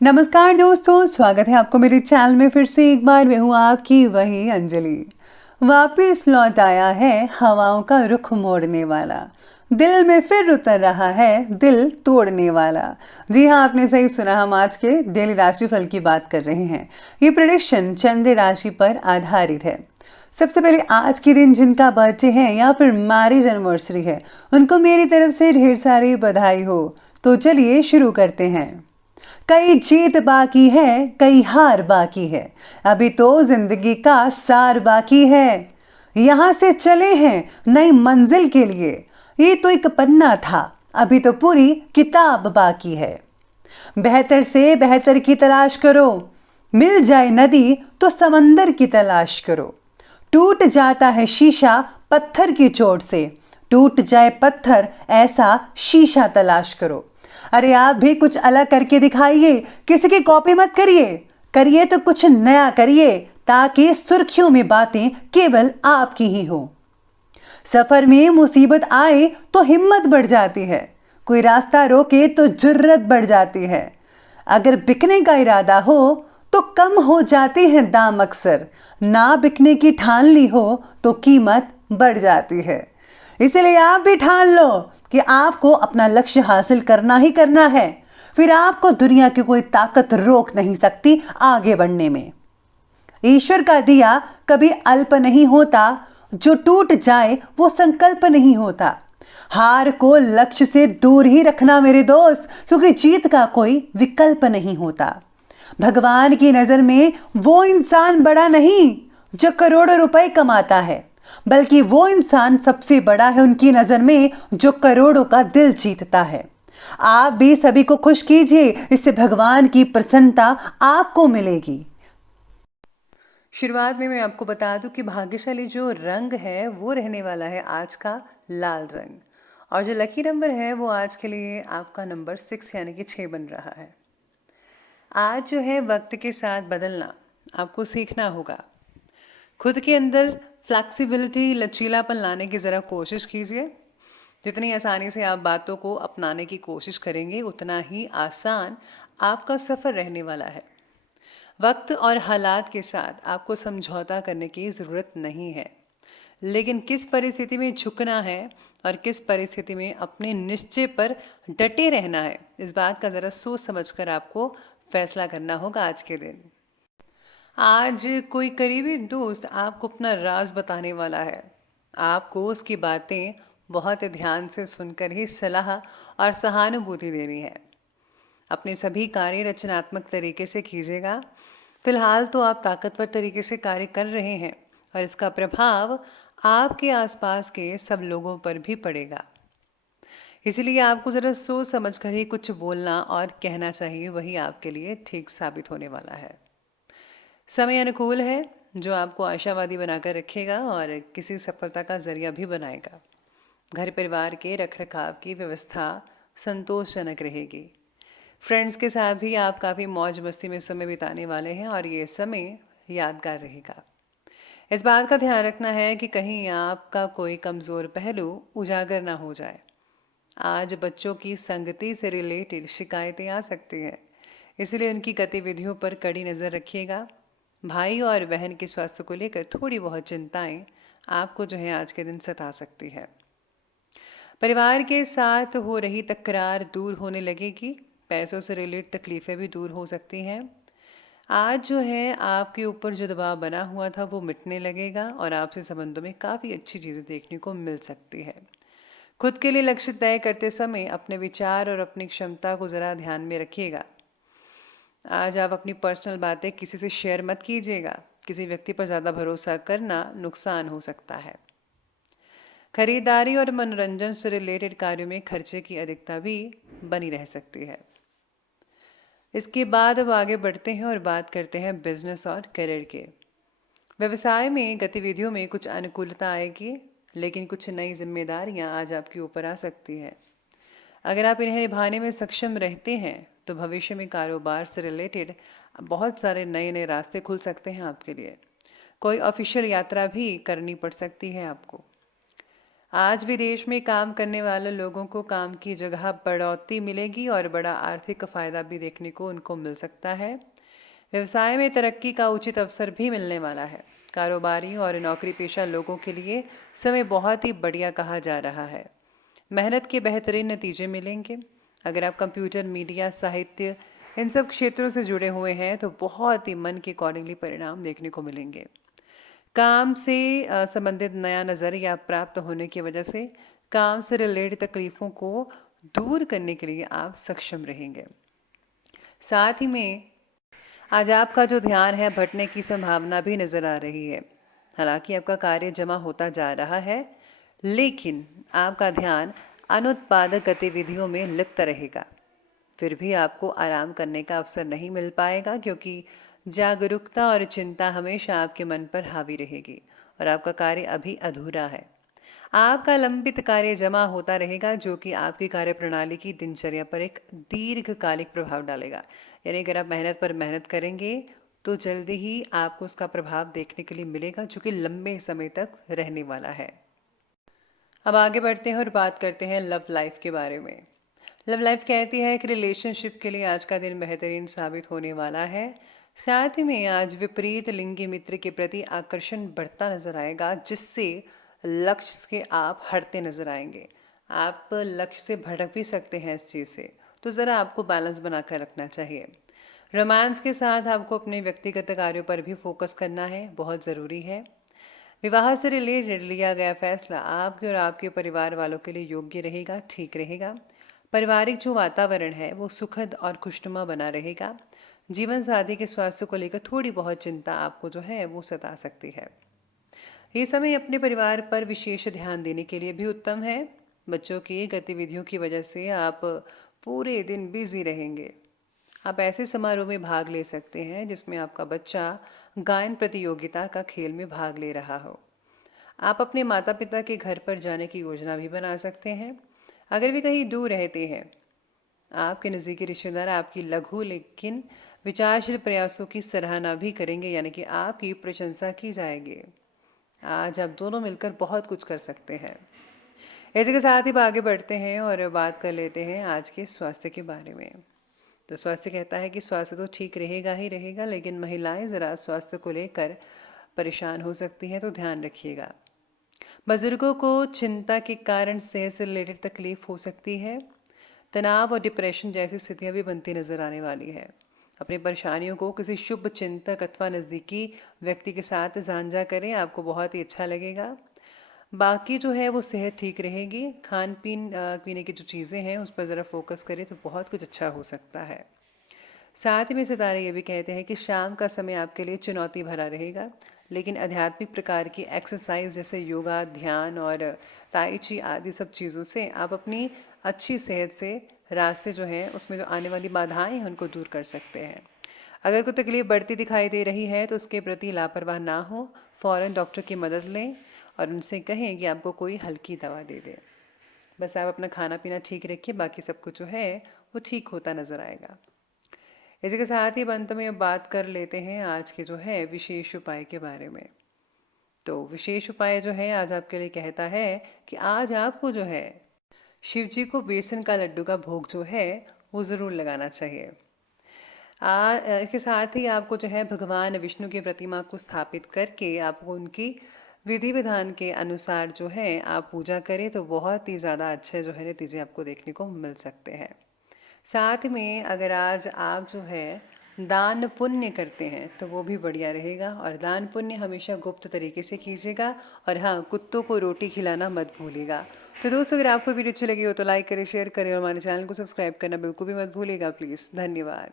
नमस्कार दोस्तों, स्वागत है आपको मेरे चैनल में। फिर से एक बार मैं हूँ आपकी वही अंजलि। वापिस लौट आया है हवाओं का रुख मोड़ने वाला, दिल में फिर उतर रहा है दिल तोड़ने वाला। जी हाँ, आपने सही सुना, हम आज के डेली राशिफल की बात कर रहे हैं। ये प्रेडिक्शन चंद्र राशि पर आधारित है। सबसे पहले आज के दिन जिनका बर्थडे है या फिर मैरिज एनिवर्सरी है, उनको मेरी तरफ से ढेर सारी बधाई हो। तो चलिए शुरू करते हैं। कई जीत बाकी है, कई हार बाकी है, अभी तो जिंदगी का सार बाकी है। यहां से चले हैं नई मंजिल के लिए, ये तो एक पन्ना था, अभी तो पूरी किताब बाकी है। बेहतर से बेहतर की तलाश करो, मिल जाए नदी तो समंदर की तलाश करो। टूट जाता है शीशा पत्थर की चोट से, टूट जाए पत्थर ऐसा शीशा तलाश करो। अरे आप भी कुछ अलग करके दिखाइए, किसी की कॉपी मत करिए, करिए तो कुछ नया करिए, ताकि सुर्खियों में बातें केवल आपकी ही हो। सफर में मुसीबत आए तो हिम्मत बढ़ जाती है, कोई रास्ता रोके तो जुर्रत बढ़ जाती है। अगर बिकने का इरादा हो तो कम हो जाते हैं दाम अक्सर, ना बिकने की ठान ली हो तो कीमत बढ़ जाती है। इसलिए आप भी ठान लो कि आपको अपना लक्ष्य हासिल करना ही करना है, फिर आपको दुनिया की कोई ताकत रोक नहीं सकती आगे बढ़ने में। ईश्वर का दिया कभी अल्प नहीं होता, जो टूट जाए वो संकल्प नहीं होता। हार को लक्ष्य से दूर ही रखना मेरे दोस्त, क्योंकि जीत का कोई विकल्प नहीं होता। भगवान की नजर में वो इंसान बड़ा नहीं जो करोड़ों रुपए कमाता है, बल्कि वो इंसान सबसे बड़ा है उनकी नजर में जो करोड़ों का दिल जीतता है। आप भी सभी को खुश कीजिए, इससे भगवान की प्रसन्नता आपको मिलेगी। शुरुआत में मैं आपको बता दूं कि भाग्यशाली जो रंग है वो रहने वाला है आज का लाल रंग, और जो लकी नंबर है वो आज के लिए आपका नंबर 6 यानी कि 6 बन रहा है। आज जो है वक्त के साथ बदलना आपको सीखना होगा। खुद के अंदर फ्लैक्सिबिलिटी, लचीलापन लाने की ज़रा कोशिश कीजिए। जितनी आसानी से आप बातों को अपनाने की कोशिश करेंगे, उतना ही आसान आपका सफ़र रहने वाला है। वक्त और हालात के साथ आपको समझौता करने की ज़रूरत नहीं है, लेकिन किस परिस्थिति में झुकना है और किस परिस्थिति में अपने निश्चय पर डटे रहना है, इस बात का ज़रा सोच समझकर आपको फैसला करना होगा आज के दिन। आज कोई करीबी दोस्त आपको अपना राज बताने वाला है। आपको उसकी बातें बहुत ध्यान से सुनकर ही सलाह और सहानुभूति देनी है। अपने सभी कार्य रचनात्मक तरीके से कीजिएगा। फिलहाल तो आप ताकतवर तरीके से कार्य कर रहे हैं और इसका प्रभाव आपके आसपास के सब लोगों पर भी पड़ेगा। इसलिए आपको ज़रा सोच समझकर ही कुछ बोलना और कहना चाहिए, वही आपके लिए ठीक साबित होने वाला है। समय अनुकूल है, जो आपको आशावादी बनाकर रखेगा और किसी सफलता का जरिया भी बनाएगा। घर परिवार के रखरखाव की व्यवस्था संतोषजनक रहेगी। फ्रेंड्स के साथ भी आप काफ़ी मौज मस्ती में समय बिताने वाले हैं और ये समय यादगार रहेगा। इस बात का ध्यान रखना है कि कहीं आपका कोई कमज़ोर पहलू उजागर ना हो जाए। आज बच्चों की संगति से रिलेटेड शिकायतें आ सकती हैं, इसलिए उनकी गतिविधियों पर कड़ी नज़र रखिएगा। भाई और बहन के स्वास्थ्य को लेकर थोड़ी बहुत चिंताएं आपको जो है आज के दिन सता सकती है। परिवार के साथ हो रही तकरार दूर होने लगेगी। पैसों से रिलेटेड तकलीफ़ें भी दूर हो सकती हैं। आज जो है आपके ऊपर जो दबाव बना हुआ था वो मिटने लगेगा और आपसे संबंधों में काफ़ी अच्छी चीज़ें देखने को मिल सकती है। खुद के लिए लक्ष्य तय करते समय अपने विचार और अपनी क्षमता को ज़रा ध्यान में रखिएगा। आज आप अपनी पर्सनल बातें किसी से शेयर मत कीजिएगा। किसी व्यक्ति पर ज़्यादा भरोसा करना नुकसान हो सकता है। खरीदारी और मनोरंजन से रिलेटेड कार्यों में खर्चे की अधिकता भी बनी रह सकती है। इसके बाद अब आगे बढ़ते हैं और बात करते हैं बिजनेस और करियर के। व्यवसाय में गतिविधियों में कुछ अनुकूलता आएगी, लेकिन कुछ नई जिम्मेदारियां आज आपके ऊपर आ सकती है। अगर आप इन्हें निभाने में सक्षम रहते हैं तो भविष्य में कारोबार से रिलेटेड बहुत सारे नए नए रास्ते खुल सकते हैं आपके लिए। कोई ऑफिशियल यात्रा भी करनी पड़ सकती है आपको। आज विदेश में काम करने वाले लोगों को काम की जगह बढ़ोतरी मिलेगी और बड़ा आर्थिक फायदा भी देखने को उनको मिल सकता है। व्यवसाय में तरक्की का उचित अवसर भी मिलने वाला है। कारोबारी और नौकरी पेशा लोगों के लिए समय बहुत ही बढ़िया कहा जा रहा है। मेहनत के बेहतरीन नतीजे मिलेंगे। अगर आप कंप्यूटर, मीडिया, साहित्य इन सब क्षेत्रों से जुड़े हुए हैं तो बहुत ही मन के अकॉर्डिंगली परिणाम देखने को मिलेंगे। काम से संबंधित नया नज़रिया प्राप्त होने की वजह से काम से रिलेटेड तकलीफ़ों को दूर करने के लिए आप सक्षम रहेंगे। साथ ही में आज आपका जो ध्यान है भटने की संभावना भी नज़र आ रही है। हालांकि आपका कार्य जमा होता जा रहा है, लेकिन आपका ध्यान अनुत्पादक गतिविधियों में लिप्त रहेगा। फिर भी आपको आराम करने का अवसर नहीं मिल पाएगा, क्योंकि जागरूकता और चिंता हमेशा आपके मन पर हावी रहेगी और आपका कार्य अभी अधूरा है। आपका लंबित कार्य जमा होता रहेगा, जो कि आपकी कार्य प्रणाली की दिनचर्या पर एक दीर्घकालिक प्रभाव डालेगा। यानी अगर आप मेहनत पर मेहनत करेंगे तो जल्दी ही आपको उसका प्रभाव देखने के लिए मिलेगा, जो कि लंबे समय तक रहने वाला है। अब आगे बढ़ते हैं और बात करते हैं लव लाइफ के बारे में। लव लाइफ कहती है कि रिलेशनशिप के लिए आज का दिन बेहतरीन साबित होने वाला है। साथ ही में आज विपरीत लिंगी मित्र के प्रति आकर्षण बढ़ता नजर आएगा, जिससे लक्ष्य के आप हटते नजर आएंगे। आप लक्ष्य से भटक भी सकते हैं इस चीज़ से, तो ज़रा आपको बैलेंस बनाकर रखना चाहिए। रोमांस के साथ आपको अपने व्यक्तिगत कार्यों पर भी फोकस करना है, बहुत ज़रूरी है। विवाह से रिलेटेड लिया गया फैसला आपके और आपके परिवार वालों के लिए योग्य रहेगा, ठीक रहेगा। पारिवारिक जो वातावरण है वो सुखद और खुशनुमा बना रहेगा। जीवन साथी के स्वास्थ्य को लेकर थोड़ी बहुत चिंता आपको जो है वो सता सकती है। ये समय अपने परिवार पर विशेष ध्यान देने के लिए भी उत्तम है। बच्चों की गतिविधियों की वजह से आप पूरे दिन बिजी रहेंगे। आप ऐसे समारोह में भाग ले सकते हैं जिसमें आपका बच्चा गायन प्रतियोगिता का खेल में भाग ले रहा हो। आप अपने माता पिता के घर पर जाने की योजना भी बना सकते हैं। अगर वे कहीं दूर रहते हैं, आपके नज़दीकी रिश्तेदार आपकी लघु लेकिन विचारशील प्रयासों की सराहना भी करेंगे, यानी कि आपकी प्रशंसा की जाएगी। आज आप दोनों मिलकर बहुत कुछ कर सकते हैं। इसी के साथ ही आगे बढ़ते हैं और बात कर लेते हैं आज के स्वास्थ्य के बारे में। तो स्वास्थ्य कहता है कि स्वास्थ्य तो ठीक रहेगा ही रहेगा, लेकिन महिलाएं ज़रा स्वास्थ्य को लेकर परेशान हो सकती हैं, तो ध्यान रखिएगा। बुजुर्गों को चिंता के कारण सेहत से रिलेटेड तकलीफ हो सकती है। तनाव और डिप्रेशन जैसी स्थितियां भी बनती नजर आने वाली है। अपनी परेशानियों को किसी शुभ चिंतक अथवा नज़दीकी व्यक्ति के साथ साझा करें, आपको बहुत ही अच्छा लगेगा। बाकी जो है वो सेहत ठीक रहेगी। खान पीन पीने की जो चीज़ें हैं उस पर ज़रा फोकस करें तो बहुत कुछ अच्छा हो सकता है। साथ ही में सितारे ये भी कहते हैं कि शाम का समय आपके लिए चुनौती भरा रहेगा, लेकिन आध्यात्मिक प्रकार की एक्सरसाइज जैसे योगा, ध्यान और ताई ची आदि सब चीज़ों से आप अपनी अच्छी सेहत से रास्ते जो हैं उसमें जो आने वाली बाधाएं हैं उनको दूर कर सकते हैं। अगर कोई तकलीफ बढ़ती दिखाई दे रही है तो उसके प्रति लापरवाह ना हो, फ़ौरन डॉक्टर की मदद लें और उनसे कहें कि आपको कोई हल्की दवा दे दे। बस आप अपना खाना पीना ठीक रखिए, बाकी सब कुछ जो है वो ठीक होता नज़र आएगा। इसी के साथ ही अंत में अब बात कर लेते हैं आज के जो है विशेष उपाय के बारे में। तो विशेष उपाय जो है आज आपके लिए कहता है कि आज आपको जो है शिव जी को बेसन का लड्डू का भोग जो है वो ज़रूर लगाना चाहिए। इसके साथ ही आपको जो है भगवान विष्णु की प्रतिमा को स्थापित करके आपको उनकी विधि विधान के अनुसार जो है आप पूजा करें तो बहुत ही ज़्यादा अच्छे जो है नतीजे आपको देखने को मिल सकते हैं। साथ में अगर आज आप जो है दान पुण्य करते हैं तो वो भी बढ़िया रहेगा, और दान पुण्य हमेशा गुप्त तरीके से कीजिएगा। और हाँ, कुत्तों को रोटी खिलाना मत भूलिएगा। तो दोस्तों, अगर आपको वीडियो अच्छी लगी हो तो लाइक करें, शेयर करें और हमारे चैनल को सब्सक्राइब करना बिल्कुल भी मत भूलिएगा प्लीज़। धन्यवाद।